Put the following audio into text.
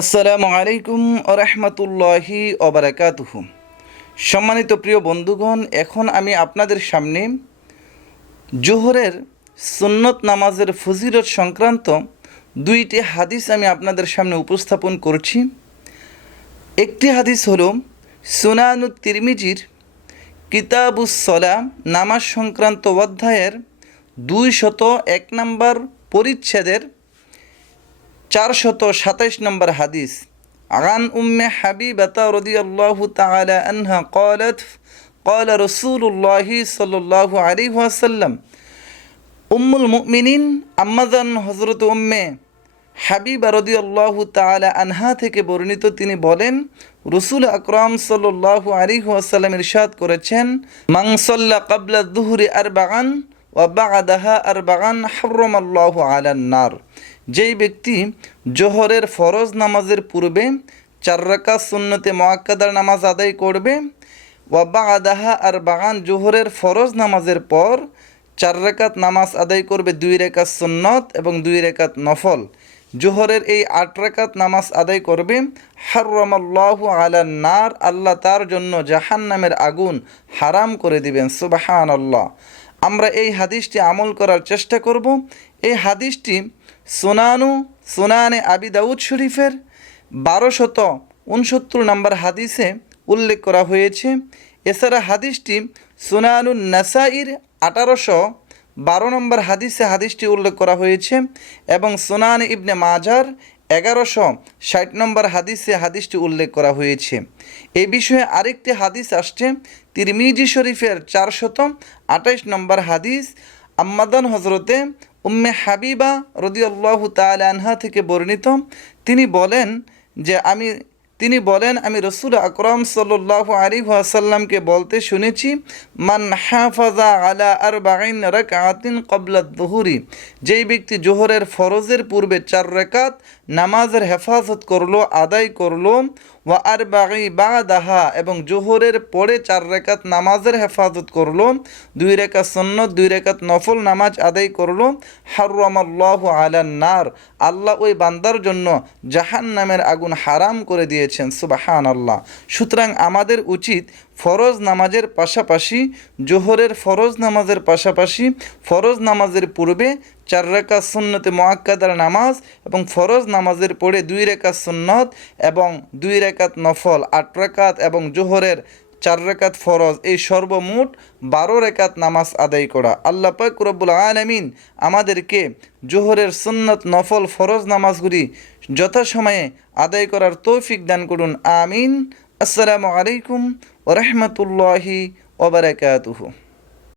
আসসালামু আলাইকুম ওরহমতুল্লাহি ওবারাকাতুহু। সম্মানিত প্রিয় বন্ধুগণ, এখন আমি আপনাদের সামনে জোহরের সুন্নত নামাজের ফজিলত সংক্রান্ত দুইটি হাদিস আমি আপনাদের সামনে উপস্থাপন করছি। একটি হাদিস হল সুনানুত তিরমিজির কিতাবুস সলাহ নামাজ সংক্রান্ত অধ্যায়ের 201 নম্বর পরিচ্ছেদের 427 নম্বর হাদিস। আন উম্মে হাবিবাতা রাদিয়াল্লাহু তাআলা আনহা قالت قال رسول الله صلى الله عليه وسلم। উম্মুল মুমিনিন আম্মাজান হযরত উম্মে হাবিবা রাদিয়াল্লাহু তাআলা আনহা থেকে বর্ণিত, তিনি বলেন, রাসূল আকরাম সাল্লাল্লাহু আলাইহি ওয়াসাল্লাম ইরশাদ করেছেন, মান সাল্লা ক্বাবলা যুহরি আরবাআন ওয়া বা'দাহা আরবাআন হারামাল্লাহু আলান নার। যেই ব্যক্তি জোহরের ফরজ নামাজের পূর্বে 4 রাকাত সুন্নতে মুআক্কাদার নামাজ আদায় করবে, ওয়া বা'দাহা আরবাআন জোহরের ফরজ নামাজের পর 4 রাকাত নামাজ আদায় করবে, 2 রাকাত সুন্নত এবং 2 রাকাত নফল। জোহরের এই 8 রাকাত নামাজ আদায় করবে, হারামাল্লাহু আলান নার, আল্লাহ তার জন্য জাহান্নামের আগুন হারাম করে দিবেন। সুবহানাল্লাহ। আমরা এই হাদিসটি আমল করার চেষ্টা করব। এই হাদিসটি সুনানে আবি দাউদ শরীফের 1269 নম্বর হাদিসে উল্লেখ করা হয়েছে। এছাড়া হাদিসটি সুনানুন নাসাইর 1812 নম্বর হাদিসটি উল্লেখ করা হয়েছে এবং সুনান ইবনে মাজার 1160 নম্বর হাদিসটি উল্লেখ করা হয়েছে। এই বিষয়ে আরেকটি হাদিস আসছে তিরমিজি শরীফের 428 নম্বর হাদিস। আম্মাদান হজরতে উম্মে হাবিবা রাদিয়াল্লাহু তাআলা আনহা থেকে বর্ণিত, তিনি বলেন আমি রাসূল আকরাম সাল্লাল্লাহু আলাইহি ওয়াসাল্লামকে বলতে শুনেছি, মান হাফাজা আলা আরবাইন রাকাতিন ক্বাবলা যুহরি। যেই ব্যক্তি জোহরের ফরজের পূর্বে 4 রাকাত নামাজের হেফাজত করলো, আদায় করলো, ওয়া আরবাঈ বা'দাহা এবং জোহরের পরে 4 রাকাত নামাজের হেফাজত করলো, 2 রাকাত সুন্নত 2 রাকাত নফল নামাজ আদায় করলো, হারামাল্লাহু আলান নার, আল্লাহ ওই বান্দার জন্য জাহান্নামের আগুন হারাম করে দিয়েছেন। সুবহানাল্লাহ। সুতরাং আমাদের উচিত ফরজ নামাজের পাশাপাশি জোহরের ফরজ নামাজের পাশাপাশি ফরজ নামাজের পূর্বে 4 রাকাত সুন্নতে মুআক্কাদার নামাজ এবং ফরজ নামাজের পরে 2 রাকাত সুন্নত এবং 2 রাকাত নফল 8 রাকাত এবং জোহরের 4 রাকাত ফরজ, এই সর্বমোট 12 রাকাত নামাজ আদায় করা। আল্লাহ পাক রব্বুল আলামিন আমাদেরকে জোহরের সুন্নত নফল ফরজ নামাজগুলি যথাসময়ে আদায় করার তৌফিক দান করুন। আমিন। আসসালামু আলাইকুম ওয়া রাহমাতুল্লাহি ওয়া বারাকাতুহু।